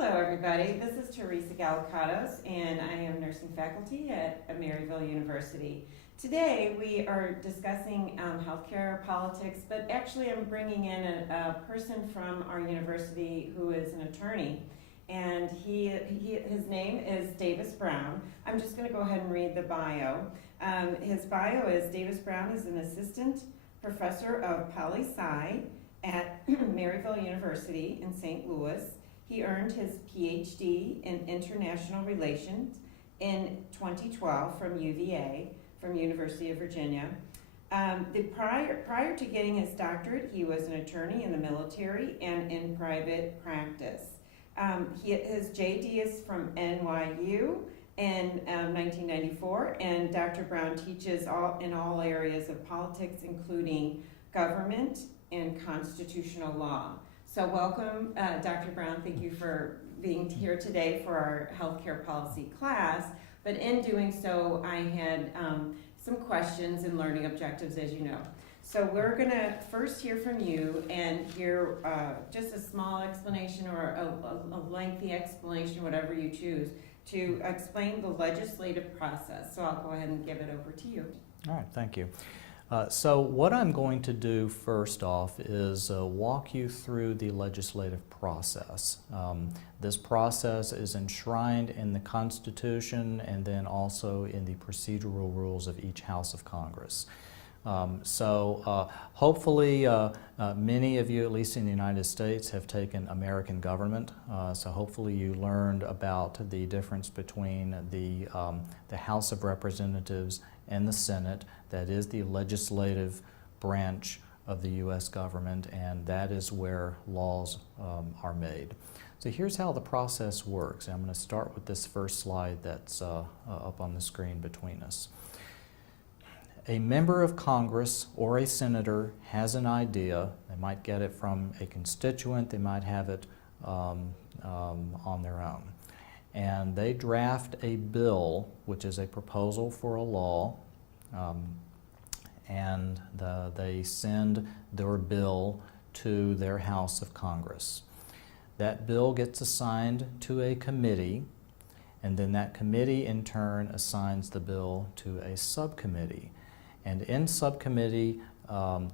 Hello everybody, this is Teresa Gallicatos and I am nursing faculty at Maryville University. Today we are discussing healthcare politics, but actually I'm bringing in a person from our university who is an attorney, and his name is Davis Brown. I'm just going to go ahead and read the bio. His bio is Davis Brown is an assistant professor of poli-sci at Maryville University in St. Louis. He earned his PhD in International Relations in 2012 from UVA, from University of Virginia. Prior to getting his doctorate, he was an attorney in the military and in private practice. His JD is from NYU in 1994, and Dr. Brown teaches in all areas of politics, including government and constitutional law. So welcome, Dr. Brown. Thank you for being here today for our healthcare policy class. But in doing so, I had some questions and learning objectives, as you know. So we're going to first hear from you and hear just a small explanation or a lengthy explanation, whatever you choose, to explain the legislative process. So I'll go ahead and give it over to you. All right, thank you. So what I'm going to do first off is walk you through the legislative process. This process is enshrined in the Constitution and then also in the procedural rules of each House of Congress. Hopefully many of you, at least in the United States, have taken American government. So hopefully you learned about the difference between the House of Representatives and the Senate. That is the legislative branch of the U.S. government, and that is where laws are made. So here's how the process works. I'm going to start with this first slide that's up on the screen between us. A member of Congress or a senator has an idea. They might get it from a constituent, they might have it on their own. And they draft a bill, which is a proposal for a law, and they send their bill to their House of Congress. That bill gets assigned to a committee, and then that committee in turn assigns the bill to a subcommittee. And in subcommittee,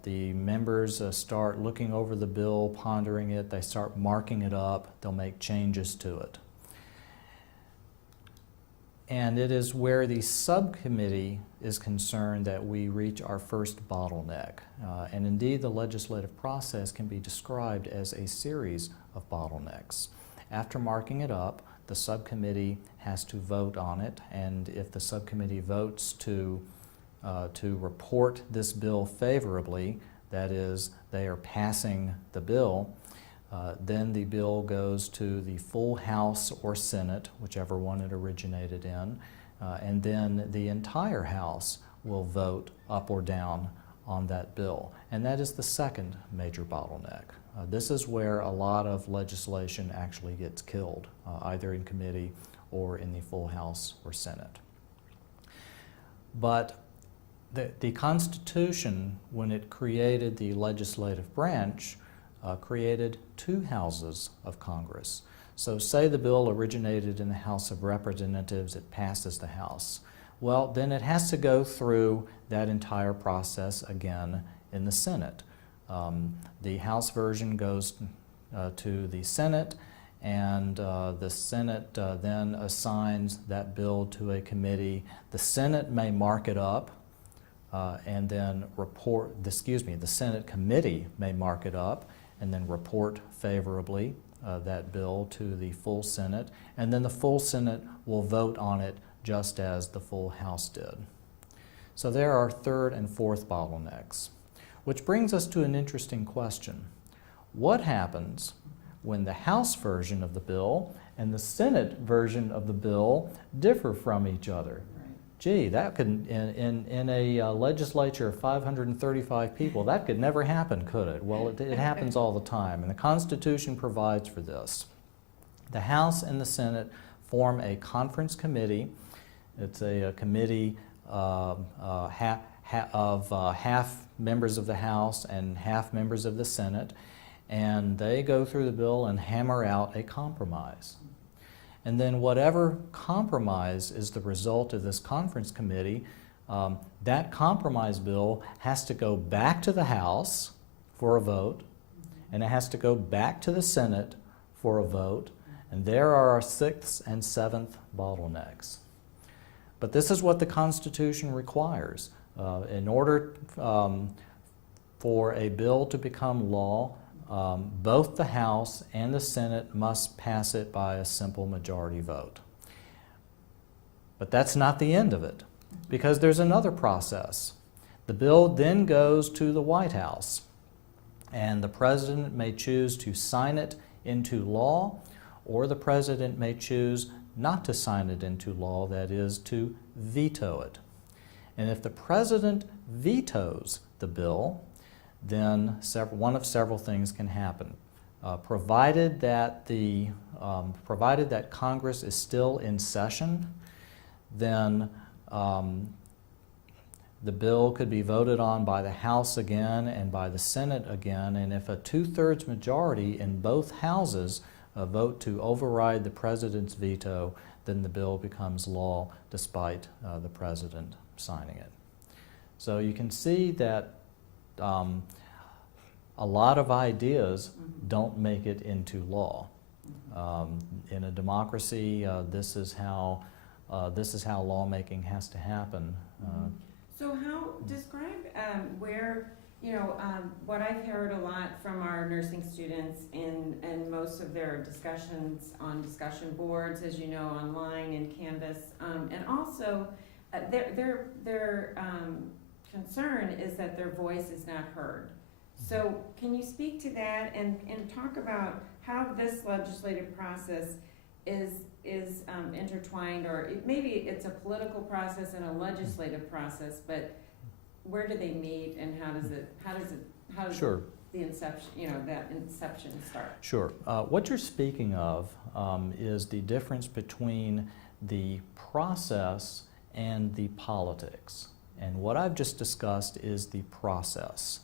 the members start looking over the bill, pondering it, they start marking it up, they'll make changes to it. And it is where the subcommittee is concerned that we reach our first bottleneck. And indeed, the legislative process can be described as a series of bottlenecks. After marking it up, the subcommittee has to vote on it, and if the subcommittee votes to report this bill favorably, that is, they are passing the bill, then the bill goes to the full House or Senate, whichever one it originated in, and then the entire House will vote up or down on that bill. And that is the second major bottleneck. This is where a lot of legislation actually gets killed, either in committee or in the full House or Senate. But the Constitution, when it created the legislative branch, created two houses of Congress. So say the bill originated in the House of Representatives, it passes the House. Well, then it has to go through that entire process again in the Senate. The House version goes to the Senate, and the Senate then assigns that bill to a committee. The Senate may mark it up and then the Senate committee may mark it up and then report favorably that bill to the full Senate, and then the full Senate will vote on it just as the full House did. So there are third and fourth bottlenecks, which brings us to an interesting question. What happens when the House version of the bill and the Senate version of the bill differ from each other? Gee, that could, in a legislature of 535 people, that could never happen, could it? Well, it happens all the time, and the Constitution provides for this. The House and the Senate form a conference committee. It's a committee of half members of the House and half members of the Senate, and they go through the bill and hammer out a compromise. And then whatever compromise is the result of this conference committee, that compromise bill has to go back to the House for a vote, and it has to go back to the Senate for a vote, and there are our sixth and seventh bottlenecks. But this is what the Constitution requires. In order for a bill to become law, both the House and the Senate must pass it by a simple majority vote. But that's not the end of it, because there's another process. The bill then goes to the White House, and the President may choose to sign it into law, or the President may choose not to sign it into law, that is, to veto it. And if the President vetoes the bill, then one of several things can happen. Provided that Congress is still in session, then the bill could be voted on by the House again and by the Senate again, and if a two-thirds majority in both houses vote to override the President's veto, then the bill becomes law despite the President signing it. So you can see that a lot of ideas don't make it into law. In a democracy, this is how lawmaking has to happen. So describe where, what I've heard a lot from our nursing students in most of their discussions on discussion boards, as you know, online and Canvas, and also their concern is that their voice is not heard. So can you speak to that and talk about how this legislative process is intertwined, or maybe it's a political process and a legislative process, but where do they meet, and how does Sure. the inception, that inception start? Sure. What you're speaking of is the difference between the process and the politics. And what I've just discussed is the process.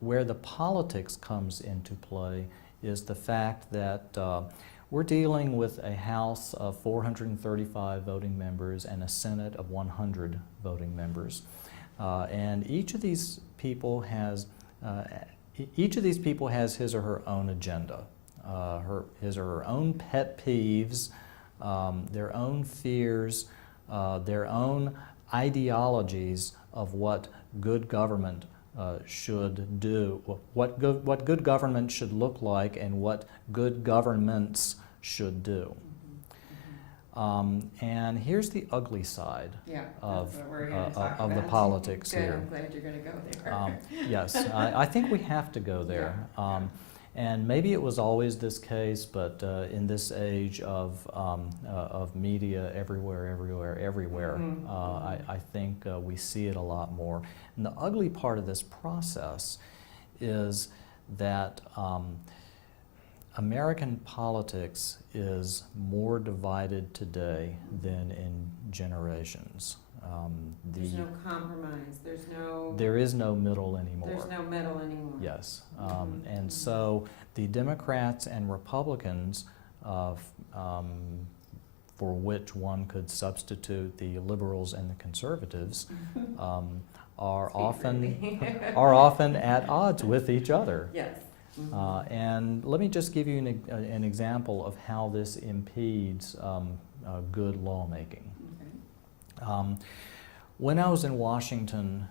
Where the politics comes into play is the fact that we're dealing with a House of 435 voting members and a Senate of 100 voting members. And each of these people has his or her own agenda, his or her own pet peeves, their own fears, their own ideologies of what good government should do, what good government should look like, and what good governments should do. And here's the ugly side of the politics here. I'm glad you're going to go there. Yes, I think we have to go there. And maybe it was always this case, but in this age of media everywhere, I think we see it a lot more. And the ugly part of this process is that American politics is more divided today than in generations. There's no compromise. There is no middle anymore. There's no middle anymore. Yes. And so the Democrats and Republicans, for which one could substitute the liberals and the conservatives, are often at odds with each other. Yes. And let me just give you an example of how this impedes good lawmaking. Okay. When I was in Washington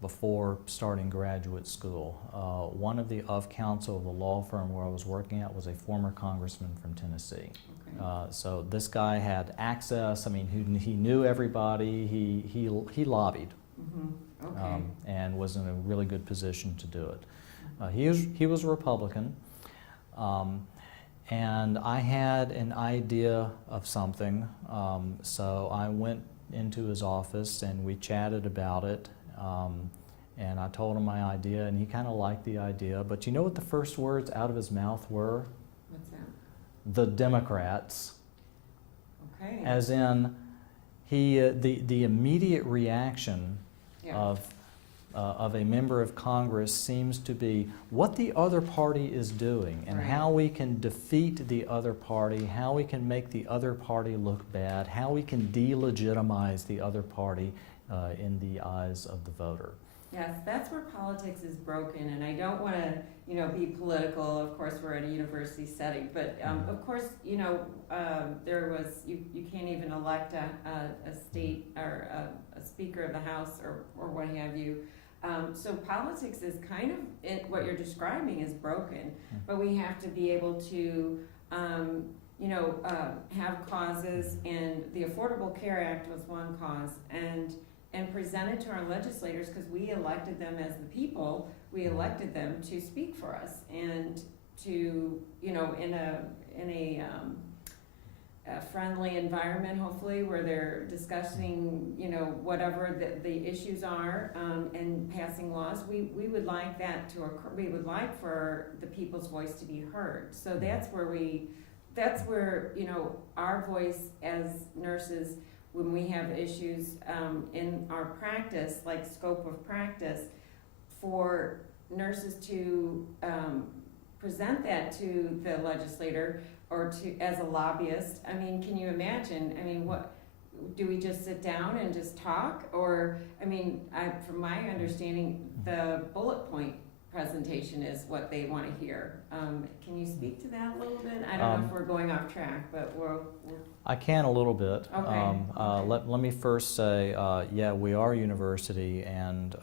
before starting graduate school, one of the of-counsel of the law firm where I was working at was a former congressman from Tennessee. Okay. So this guy had access. I mean, he knew everybody. He lobbied. Okay. And was in a really good position to do it. He was a Republican, and I had an idea of something, so I went into his office and we chatted about it, and I told him my idea, and he kind of liked the idea, but you know what the first words out of his mouth were? What's that? The Democrats. Okay. As in, the immediate reaction of of a member of Congress seems to be what the other party is doing and Right. how we can defeat the other party, how we can make the other party look bad, how we can delegitimize the other party in the eyes of the voter. Yes, that's where politics is broken, and I don't want to, be political. Of course, we're at a university setting, but of course, there was you can't even elect a state or a speaker of the House or what have you. So politics is kind of what you're describing is broken, but we have to be able to, have causes, and the Affordable Care Act was one cause, and present it to our legislators, because we elected them as the people. We elected them to speak for us and to, in a friendly environment, hopefully, where they're discussing, whatever the issues are, and passing laws. We would like that to occur. We would like for the people's voice to be heard. So that's where our voice as nurses, when we have issues in our practice, like scope of practice, for nurses to present that to the legislator or to as a lobbyist. I mean, can you imagine? I mean, what do we just sit down and just talk? Or, from my understanding, the bullet point presentation is what they want to hear. Can you speak to that a little bit? I don't know if we're going off track, but I can a little bit. Okay. Let me first say, yeah, we are a university, and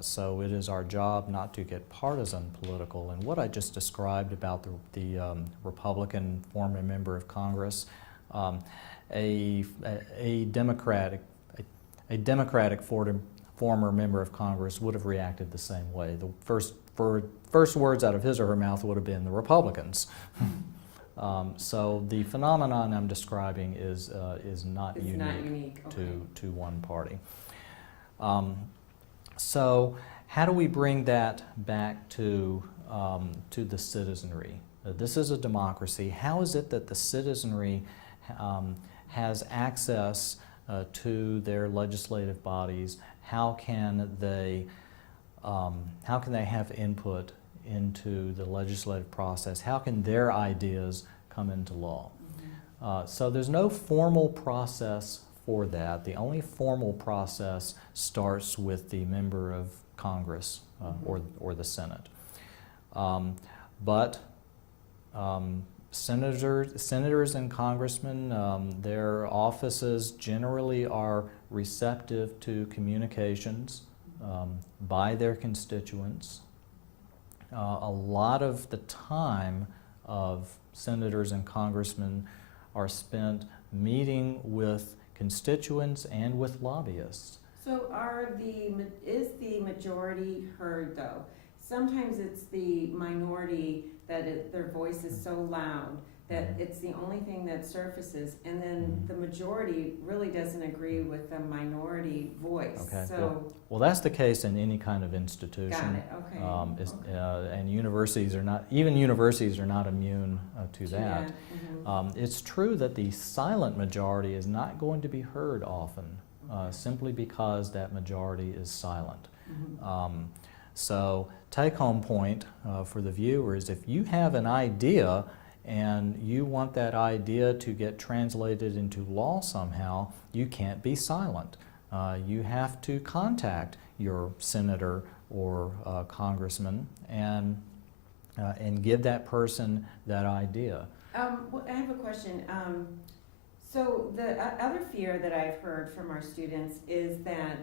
so it is our job not to get partisan political. And what I just described about the Republican former member of Congress, a Democratic former member of Congress would have reacted the same way. The first words out of his or her mouth would have been the Republicans. So the phenomenon I'm describing is not unique Okay. to one party. So how do we bring that back to the citizenry? This is a democracy. How is it that the citizenry has access to their legislative bodies? How can they have input into the legislative process? How can their ideas come into law? So there's no formal process for that. The only formal process starts with the member of Congress or the Senate. But senators and congressmen, their offices generally are receptive to communications by their constituents. A lot of the time of senators and congressmen are spent meeting with constituents and with lobbyists. So is the majority heard, though? Sometimes it's the minority that their voice is so loud that it's the only thing that surfaces, and then the majority really doesn't agree with the minority voice. Okay. So Well, that's the case in any kind of institution. got it. Okay. And universities are not, even universities are not immune to that. Mhm. It's true that the silent majority is not going to be heard often, simply because that majority is silent. Mhm. So take-home point for the viewer is, if you have an idea and you want that idea to get translated into law somehow, you can't be silent. You have to contact your senator or congressman and give that person that idea. Well, I have a question. So the other fear that I've heard from our students is that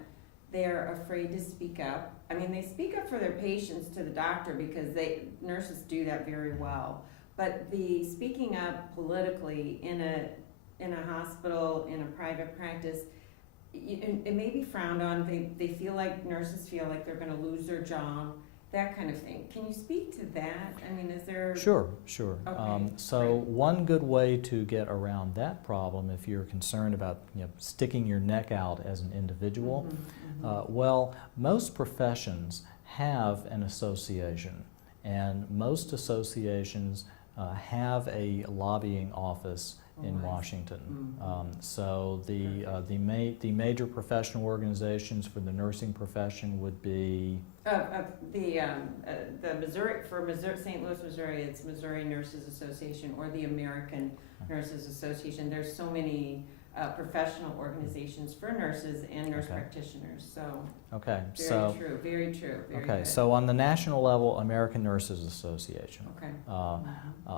they're afraid to speak up. I mean, they speak up for their patients to the doctor because nurses do that very well. But the speaking up politically in a hospital, in a private practice, it may be frowned on. Nurses feel like they're going to lose their job, that kind of thing. Can you speak to that? I mean, is there... Sure. Okay, So great. one good way to get around that problem, if you're concerned about sticking your neck out as an individual, well, most professions have an association, and most associations have a lobbying office in Washington. So the major professional organizations for the nursing profession would be the Missouri, for Missouri, St. Louis, Missouri, it's Missouri Nurses Association or the American Nurses Association. There's so many professional organizations for nurses and nurse practitioners. So okay, very true, very true. Very okay, good. so on the national level, American Nurses Association. Okay.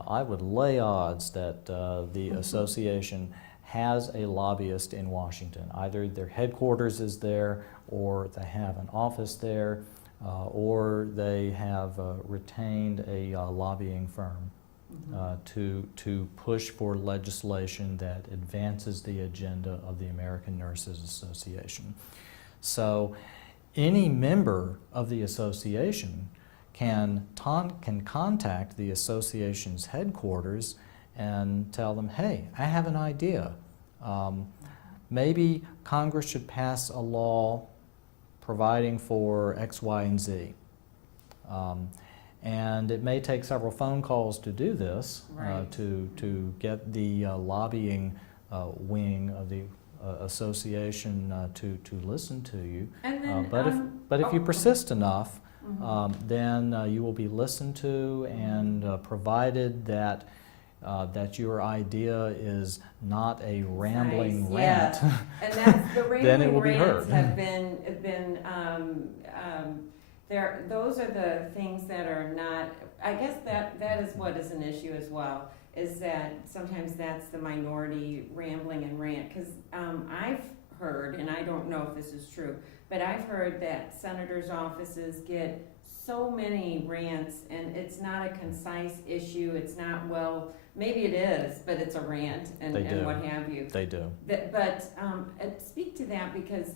I would lay odds that the association has a lobbyist in Washington. Either their headquarters is there, or they have an office there, or they have retained a lobbying firm to push for legislation that advances the agenda of the American Nurses Association. So any member of the association can contact the association's headquarters and tell them, hey, I have an idea. Maybe Congress should pass a law providing for X, Y, and Z. And it may take several phone calls to do this, to get the lobbying wing of the association to listen to you. And then, but if you persist enough, then you will be listened to, and provided that that your idea is not a rambling rant, and that's the rambling then it will be rants heard. have been there. Those are the things that are not. I guess that is what is an issue as well. Is that sometimes that's the minority rambling and rant, because I've heard, and I don't know if this is true, but I've heard that senators' offices get so many rants, and it's not a concise issue. It's not, well, maybe it is, but it's a rant and what have you. They do. But speak to that, because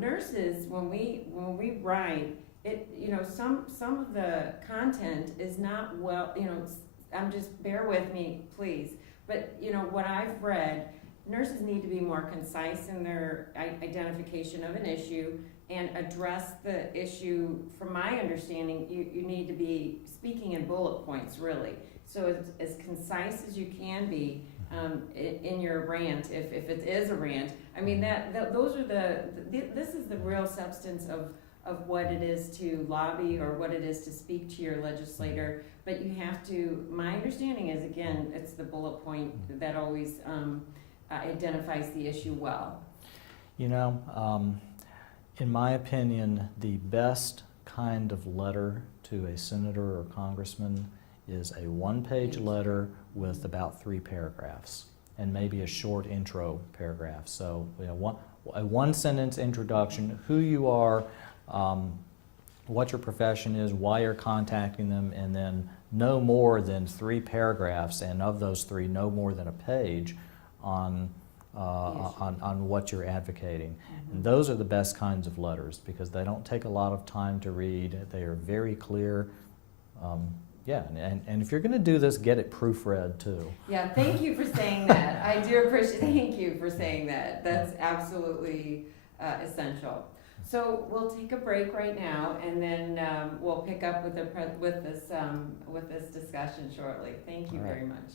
nurses, when we write it, some of the content is not well. Bear with me, please. But what I've read, nurses need to be more concise in their identification of an issue and address the issue. From my understanding, you need to be speaking in bullet points, really. So as concise as you can be in your rant, if it is a rant. I mean, those are this is the real substance of what it is to lobby, or what it is to speak to your legislator. But you have to, my understanding is, again, it's the bullet point that always identifies the issue well. In my opinion, the best kind of letter to a senator or congressman is a one-page letter with about 3 paragraphs, and maybe a short intro paragraph. So a one-sentence introduction, who you are, what your profession is, why you're contacting them, and then no more than 3 paragraphs, and of those 3, no more than a page on what you're advocating. And those are the best kinds of letters, because they don't take a lot of time to read. They are very clear. And if you're going to do this, get it proofread too. Yeah, thank you for saying that. I do appreciate. Thank you for saying that. That's absolutely essential. So we'll take a break right now, and then we'll pick up with this discussion shortly. Thank you very much.